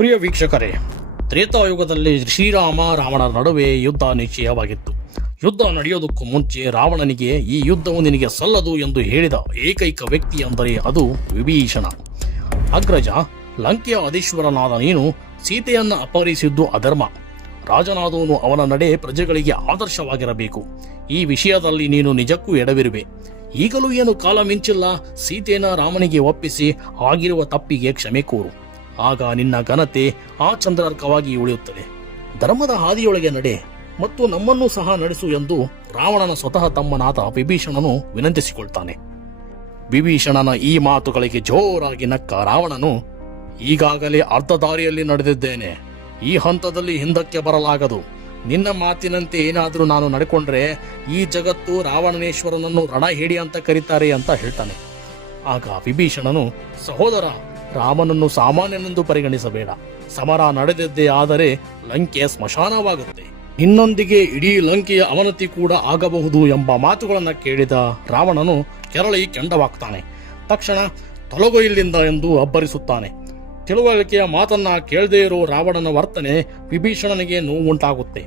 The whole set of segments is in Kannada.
ಪ್ರಿಯ ವೀಕ್ಷಕರೇ ತ್ರೇತಾಯುಗದಲ್ಲಿ ಶ್ರೀರಾಮ ರಾವಣರ ನಡುವೆ ಯುದ್ಧ ನಿಶ್ಚಯವಾಗಿತ್ತು. ಯುದ್ಧ ನಡೆಯೋದಕ್ಕೂ ಮುಂಚೆ ರಾವಣನಿಗೆ ಈ ಯುದ್ಧವು ನಿನಗೆ ಸಲ್ಲದು ಎಂದು ಹೇಳಿದ ಏಕೈಕ ವ್ಯಕ್ತಿ ಅಂದರೆ ಅದು ವಿಭೀಷಣ. ಅಗ್ರಜ, ಲಂಕೆಯ ಅಧೀಶ್ವರನಾದ ನೀನು ಸೀತೆಯನ್ನು ಅಪಹರಿಸಿದ್ದು ಅಧರ್ಮ. ರಾಜನಾದವನು ಅವನ ನಡೆ ಪ್ರಜೆಗಳಿಗೆ ಆದರ್ಶವಾಗಿರಬೇಕು. ಈ ವಿಷಯದಲ್ಲಿ ನೀನು ನಿಜಕ್ಕೂ ಎಡವಿರುವೆ. ಈಗಲೂ ಏನು ಕಾಲ ಮಿಂಚಿಲ್ಲ ಸೀತೆಯನ್ನ ರಾಮನಿಗೆ ಒಪ್ಪಿಸಿ ಆಗಿರುವ ತಪ್ಪಿಗೆ ಕ್ಷಮೆ ಕೋರು. ಆಗ ನಿನ್ನ ಘನತೆ ಆ ಚಂದ್ರಾರ್ಕವಾಗಿ ಉಳಿಯುತ್ತದೆ. ಧರ್ಮದ ಹಾದಿಯೊಳಗೆ ನಡೆ ಮತ್ತು ನಮ್ಮನ್ನು ಸಹ ನಡೆಸು ಎಂದು ರಾವಣನ ಸ್ವತಃ ತಮ್ಮನಾದ ವಿಭೀಷಣನು ವಿನಂತಿಸಿಕೊಳ್ತಾನೆ. ವಿಭೀಷಣನ ಈ ಮಾತುಗಳಿಗೆ ಜೋರಾಗಿ ನಕ್ಕ ರಾವಣನು, ಈಗಾಗಲೇ ಅರ್ಧ ದಾರಿಯಲ್ಲಿ ನಡೆದಿದ್ದೇನೆ. ಈ ಹಂತದಲ್ಲಿ ಹಿಂದಕ್ಕೆ ಬರಲಾಗದು. ನಿನ್ನ ಮಾತಿನಂತೆ ಏನಾದರೂ ನಾನು ನಡ್ಕೊಂಡ್ರೆ ಈ ಜಗತ್ತು ರಾವಣನೇಶ್ವರನನ್ನು ರಣಹೇಡಿ ಅಂತ ಕರೀತಾರೆ ಅಂತ ಹೇಳ್ತಾನೆ. ಆಗ ವಿಭೀಷಣನು, ಸಹೋದರ ರಾಮನನ್ನು ಸಾಮಾನ್ಯನೆಂದು ಪರಿಗಣಿಸಬೇಡ. ಸಮರ ನಡೆದಿದ್ದೇ ಆದರೆ ಲಂಕೆ ಸ್ಮಶಾನವಾಗುತ್ತೆ. ನಿನ್ನೊಂದಿಗೆ ಇಡೀ ಲಂಕೆಯ ಅವನತಿ ಕೂಡ ಆಗಬಹುದು ಎಂಬ ಮಾತುಗಳನ್ನು ಕೇಳಿದ ರಾವಣನು ಕೆರಳಿ ಕೆಂಡವಾಗ್ತಾನೆ. ತಕ್ಷಣ ತೊಲಗು ಇಲ್ಲಿಂದ ಎಂದು ಅಬ್ಬರಿಸುತ್ತಾನೆ. ತಿಳುವಳಿಕೆಯ ಮಾತನ್ನ ಕೇಳದೇ ಇರೋ ರಾವಣನ ವರ್ತನೆ ವಿಭೀಷಣನಿಗೆ ನೋವುಂಟಾಗುತ್ತೆ.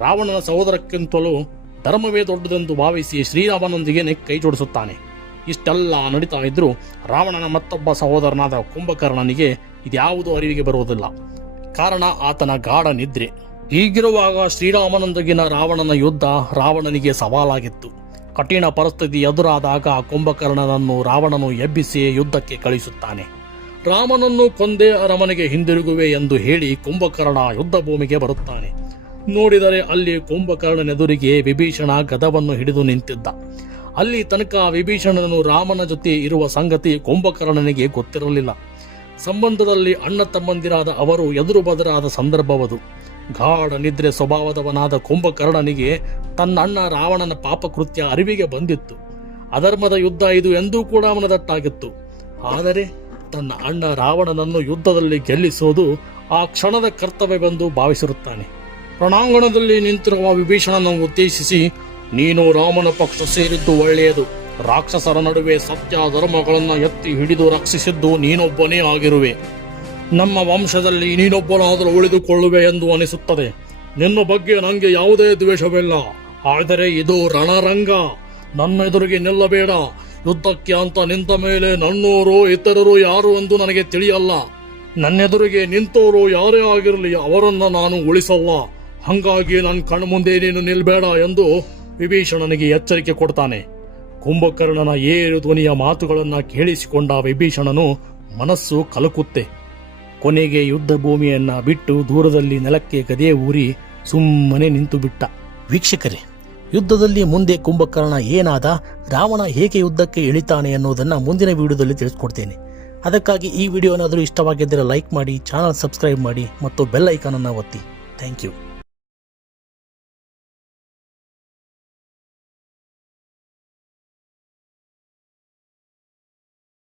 ರಾವಣನ ಸಹೋದರಕ್ಕಿಂತಲೂ ಧರ್ಮವೇ ದೊಡ್ಡದೆಂದು ಭಾವಿಸಿ ಶ್ರೀರಾಮನೊಂದಿಗೆ ಕೈ ಜೋಡಿಸುತ್ತಾನೆ. ಇಷ್ಟೆಲ್ಲ ನಡೀತಾ ಇದ್ದರೂ ರಾವಣನ ಮತ್ತೊಬ್ಬ ಸಹೋದರನಾದ ಕುಂಭಕರ್ಣನಿಗೆ ಇದ್ಯಾವುದೂ ಅರಿವಿಗೆ ಬರುವುದಿಲ್ಲ. ಕಾರಣ ಆತನ ಗಾಢ ನಿದ್ರೆ. ಹೀಗಿರುವಾಗ ಶ್ರೀರಾಮನೊಂದಿಗಿನ ರಾವಣನ ಯುದ್ಧ ರಾವಣನಿಗೆ ಸವಾಲಾಗಿತ್ತು. ಕಠಿಣ ಪರಿಸ್ಥಿತಿ ಎದುರಾದಾಗ ಕುಂಭಕರ್ಣನನ್ನು ರಾವಣನು ಎಬ್ಬಿಸಿ ಯುದ್ಧಕ್ಕೆ ಕಳಿಸುತ್ತಾನೆ. ರಾಮನನ್ನು ಕೊಂದೇ ಅರಮನೆಗೆ ಹಿಂದಿರುಗುವೆ ಎಂದು ಹೇಳಿ ಕುಂಭಕರ್ಣ ಯುದ್ಧ ಭೂಮಿಗೆ ಬರುತ್ತಾನೆ. ನೋಡಿದರೆ ಅಲ್ಲಿ ಕುಂಭಕರ್ಣನೆದುರಿಗೆ ವಿಭೀಷಣ ಗದವನ್ನು ಹಿಡಿದು ನಿಂತಿದ್ದ. ಅಲ್ಲಿ ತನಕ ವಿಭೀಷಣನು ರಾಮನ ಜೊತೆ ಇರುವ ಸಂಗತಿ ಕುಂಭಕರ್ಣನಿಗೆ ಗೊತ್ತಿರಲಿಲ್ಲ. ಸಂಬಂಧದಲ್ಲಿ ಅಣ್ಣ ತಮ್ಮಂದಿರಾದ ಅವರು ಎದುರು ಬದರಾದ ಸಂದರ್ಭವದು. ಗಾಢ ನಿದ್ರೆ ಸ್ವಭಾವದವನಾದ ಕುಂಭಕರ್ಣನಿಗೆ ತನ್ನ ಅಣ್ಣ ರಾವಣನ ಪಾಪಕೃತ್ಯ ಅರಿವಿಗೆ ಬಂದಿತ್ತು. ಅಧರ್ಮದ ಯುದ್ಧ ಇದು ಎಂದೂ ಕೂಡ ಮನದಟ್ಟಾಗಿತ್ತು ಆದರೆ ತನ್ನ ಅಣ್ಣ ರಾವಣನನ್ನು ಯುದ್ಧದಲ್ಲಿ ಗೆಲ್ಲಿಸುವುದು ಆ ಕ್ಷಣದ ಕರ್ತವ್ಯವೆಂದು ಭಾವಿಸಿರುತ್ತಾನೆ. ರಣಾಂಗಣದಲ್ಲಿ ನಿಂತಿರುವ ವಿಭೀಷಣನನ್ನು ಉದ್ದೇಶಿಸಿ ನೀನು ರಾಮನ ಪಕ್ಷ ಸೇರಿದ್ದು ಒಳ್ಳೆಯದು. ರಾಕ್ಷಸರ ನಡುವೆ ಸತ್ಯ ಧರ್ಮಗಳನ್ನು ಎತ್ತಿ ಹಿಡಿದು ರಕ್ಷಿಸಿದ್ದು ನೀನೊಬ್ಬನೇ ಆಗಿರುವೆ. ನಮ್ಮ ವಂಶದಲ್ಲಿ ನೀನೊಬ್ಬನಾದರೂ ಉಳಿದುಕೊಳ್ಳುವೆ ಎಂದು ಅನಿಸುತ್ತದೆ. ನಿನ್ನ ಬಗ್ಗೆ ನನಗೆ ಯಾವುದೇ ದ್ವೇಷವಿಲ್ಲ. ಆದರೆ ಇದು ರಣರಂಗ. ನನ್ನ ಎದುರಿಗೆ ನಿಲ್ಲಬೇಡ. ಯುದ್ಧಕ್ಕೆ ಅಂತ ನಿಂತ ಮೇಲೆ ನನ್ನೋರು, ಇತರರು ಯಾರು ಎಂದು ನನಗೆ ತಿಳಿಯಲ್ಲ. ನನ್ನೆದುರಿಗೆ ನಿಂತೋರು ಯಾರೇ ಆಗಿರಲಿ ಅವರನ್ನು ನಾನು ಉಳಿಸಲ್ಲ. ಹಂಗಾಗಿ ನನ್ನ ಕಣ್ಮುಂದೆ ನೀನು ನಿಲ್ಬೇಡ ಎಂದು ವಿಭೀಷಣನಿಗೆ ಎಚ್ಚರಿಕೆ ಕೊಡ್ತಾನೆ. ಕುಂಭಕರ್ಣನ ಏರು ಧ್ವನಿಯ ಮಾತುಗಳನ್ನು ಕೇಳಿಸಿಕೊಂಡ ವಿಭೀಷಣನು ಮನಸ್ಸು ಕಲಕುತ್ತೆ. ಕೊನೆಗೆ ಯುದ್ಧ ಭೂಮಿಯನ್ನ ಬಿಟ್ಟು ದೂರದಲ್ಲಿ ನೆಲಕ್ಕೆ ಗದೆ ಊರಿ ಸುಮ್ಮನೆ ನಿಂತು ಬಿಟ್ಟ ವೀಕ್ಷಕರೇ, ಯುದ್ಧದಲ್ಲಿ ಮುಂದೆ ಕುಂಭಕರ್ಣ ಏನಾದ, ರಾವಣ ಹೇಗೆ ಯುದ್ಧಕ್ಕೆ ಇಳಿತಾನೆ ಅನ್ನೋದನ್ನು ಮುಂದಿನ ವಿಡಿಯೋದಲ್ಲಿ ತಿಳಿಸ್ಕೊಡ್ತೇನೆ. ಅದಕ್ಕಾಗಿ ಈ ವಿಡಿಯೋ ಏನಾದರೂ ಇಷ್ಟವಾಗಿದ್ದರೆ ಲೈಕ್ ಮಾಡಿ, ಚಾನಲ್ ಸಬ್ಸ್ಕ್ರೈಬ್ ಮಾಡಿ ಮತ್ತು ಬೆಲ್ ಐಕಾನನ್ನು ಒತ್ತಿ. Thank you.